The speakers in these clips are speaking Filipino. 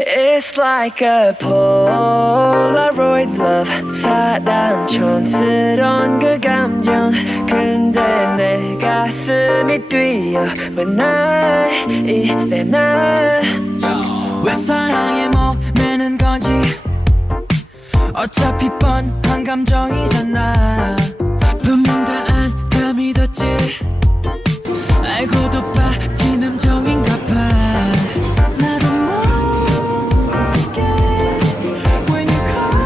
It's like a Polaroid love 사랑 촌스러운 그 감정 근데 내 가슴이 뛰어 왜 날 이래 난 왜 사랑에 목매는 건지 어차피 뻔한 감정이잖아 분명 다 안 믿었지 알고도 빠진 함정인가 봐 나도 모르게 When you call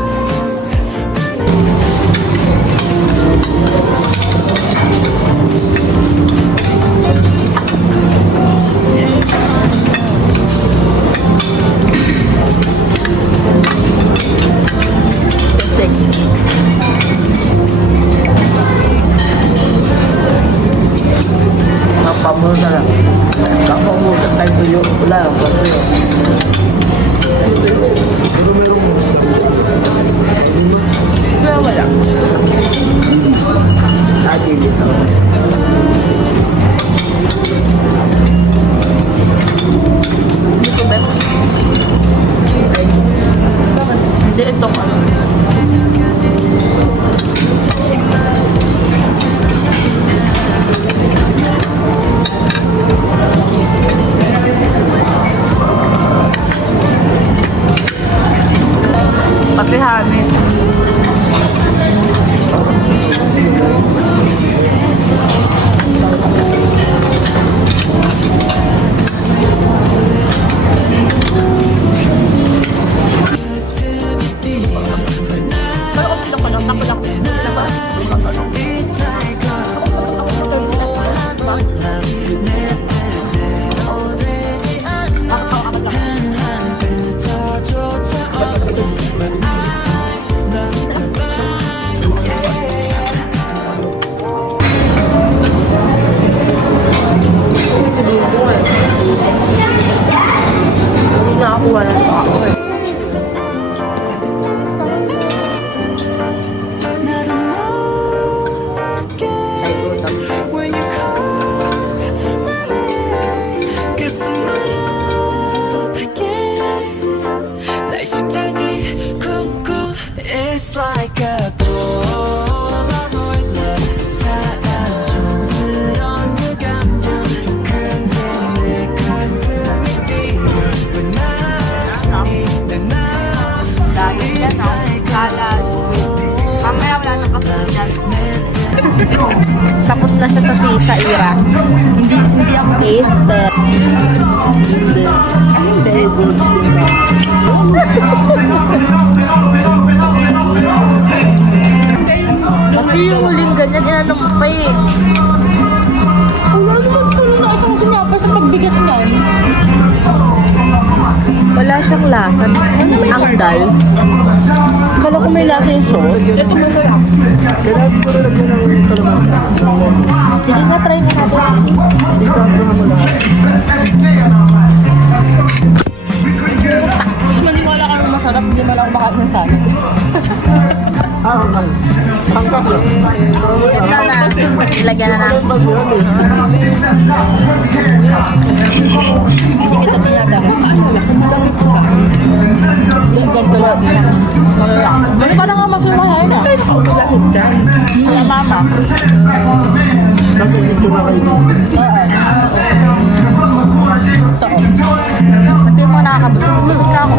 Pamusa lang. Pamusa tayo tuyo. Wala lang. Wala. Ati bisa. Ito ba? Hindi ito ka. Patihanin. Hindi nakakuha na ito ako eh. It's like a Polaroid love 사랑 촌스러운 그 감정 근데 내 가슴이 뛰어 왜 Dahil yan o, salad. Mamaya wala nang kasunod yan. Tapos na siya sa Ira. Hindi ako taste. Kasi yung huling ganyan, inanong pa eh. Wala naman tuloy na isang kunyapa sa pagbigat niyan. Wala siyang lasa. Ang dal. Kala ko may lasa yung sauce. Ito masarap. Sige nga, try nga natin. Mas maniwala ka nung masarap, hindi mo lang makas ng salad. Ito na, ilagyan na natin. Hindi kita tinagamit. Tingnan ko lang siya. Ano pa na nga mas lumayan na? Wala mama. Kasi dito na kayo. Ito. Pati mo nakakabusog na ako.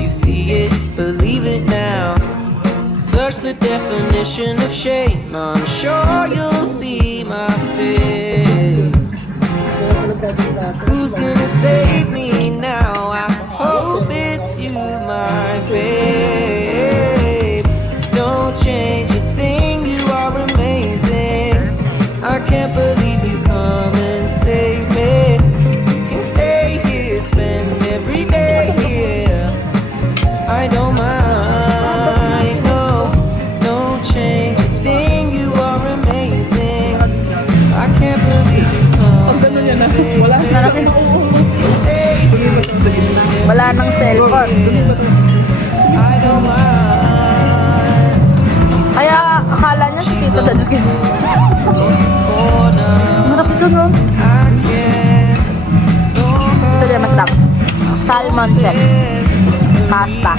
You see it, believe it now. Search the definition of shame. I'm sure you'll see my face. Who's gonna save me now? I hope it's you, my babe. Don't change a thing, you are amazing. I can't believe you come and save me. You can stay here, spend every day here. I don't mind, no. Don't change a thing, you are amazing. I can't believe you come and save me. Wala nang cellphone. I don't mind. Kaya akala niya si Tito Daddy. Corner, Marap ito no? I can't Lemon chef. Pasta.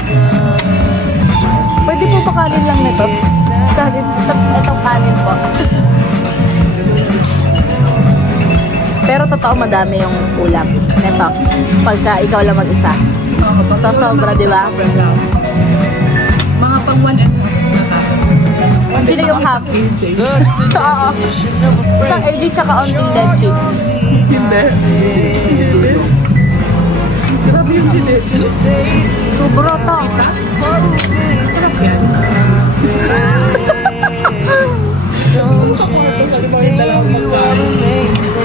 Pwede po ba kanin lang nito? Kanin. Itong kanin po. Pero totoo madami yung ulam. Neto. Pagka ikaw lang mag-isa. So, sobra, di ba? Mga pang 1 and a half. Sino yung happy? Oo. Isang AD tsaka onting dead cheese. Hindi. Grabe yung dilit. Sobra to. Sarap yan.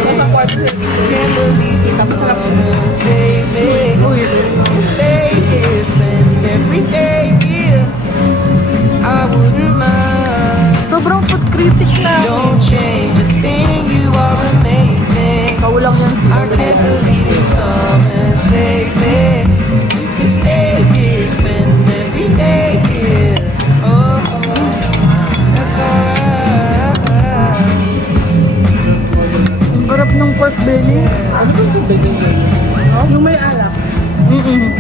Nasa kwarto. Kita mo sarap. Uy. I wouldn't mind. Sobrang food critic na. Don't change a thing, you are amazing. Kaulang yan. I can't believe you come and save me. You can stay here, spend every day here. Oh, that's alright. Ang sarap ng pork belly. Ano ba si Begay? Yung may alak.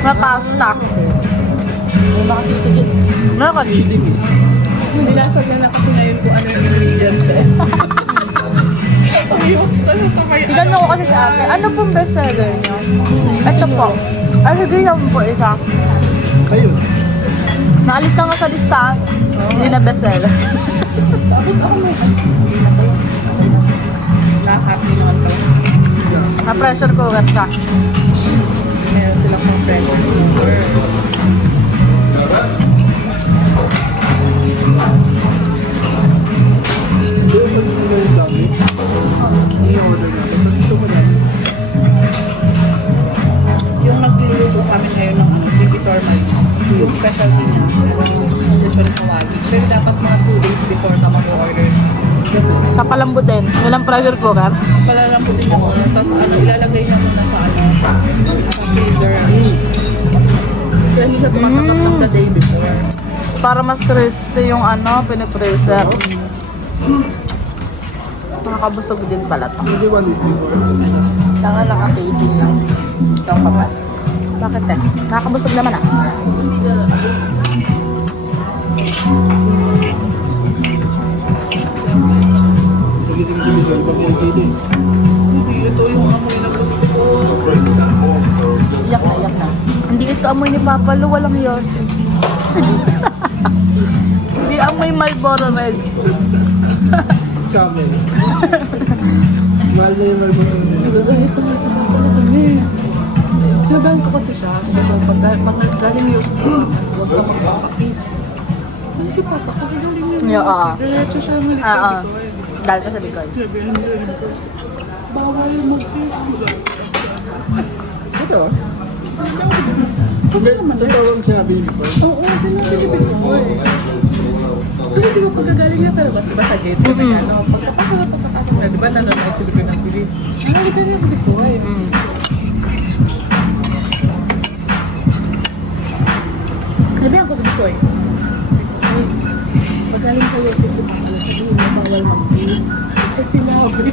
Na pasta. Meron. Nilasa niya na kasi ngayon kung ano yung ingredients eh. Ayun, sana sabay. Tinanong ko kasi sa ate, ano pong bestseller niyo? Ito po. Ay, sige yan po isa. Kayo. Naalis na nga sa listahan. Hindi na bestseller. Na-happy naman pala. Na-pressure cooker siya. Meron silang mga pressure cooker. Yung nagluluto sa amin ngayon ng Sweetie Sormal, yung specialty niya, lechon kawali. Pero dapat mga 2 days before ka mag-order. Sa palambutin. Yun ang pressure cooker. Palalamputin niya muna, tapos ilalagay niya muna sa sa freezer. Kaya hindi siya tumatakap ng the day before. Para mas crispy yung pinipreser. Nakakabusog din pala to. Tanga naka-fading lang. Ikaw pa ba? Bakit eh? Nakakabusog naman ah. Hindi ito yung amoy na gusto ko. Iyak na. Hindi ito amoy ni Papa Lu, walang yosi. Hindi amoy Marlboro Red. Camel. Mahal na yung Marlboro. Sinabahan ko kasi siya. Pag galing yung huwag ka magpapakis. Ano si Papa? Pag galing yung Oo. diretso siya ng Oo. likod. Dahil ka sa likod. Sabihan niya, bawal mag-kiss. Ito? Kasi naman doon. Ito ang sinabi niyo po? Oo, sinabi ko eh. Kasi di ba pagkagaling niya pero ba't diba sa gate? Sabi niya, no, pagkapasok na, di ba nanonood si Lupin ng pilit? Ano, di ba niya si Boy? Sabihan ko si Boy. Pagaling kayo si Sipakala, sabi niya bawal mag-kiss. Kasi sinabi.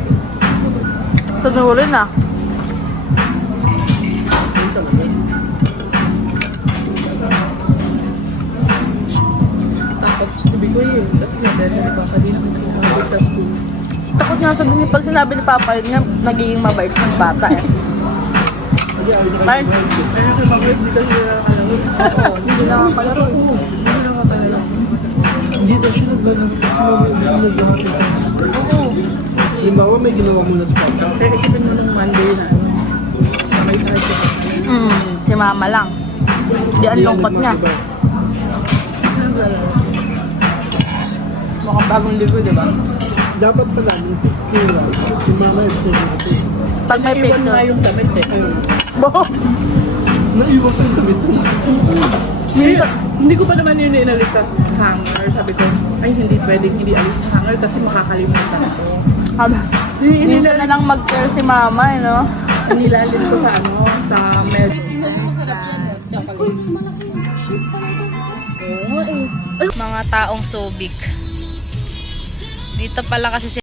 Sa dulo na. Takot siya sabi ko yun. Kasi sabi ni Papa, di na kita sa school. Takot nga sa din pag sinabi ni Papa yun nga, nagiging mabait ng bata eh. Bye. Ayun si Papa, hindi daw siya nakalaro. Oo, hindi nila nakalaro. Hindi nila nakalaro. Hindi daw siya naglalaro. Oo. Halimbawa, may ginawa muna sa Papa. Pero isipin mo nung Monday na may tayo siya. Si Mama lang. Di ang lungkot niya. Mukhang bagong ligo, di ba? Dapat pala, yung mama yung Pag may naiwan nga picture. yung damit eh. Bo! Naiwan ko yung damit. Minsan, Hindi ko pa naman yun inalis sa hanger. Sabi ko, ay hindi pwedeng hindi alis sa hanger kasi makakalimutan ko. minsan na lang mag-care si Mama eh, no? Nilalis ko sa sa med. Mga taong Subic. Dito pala kasi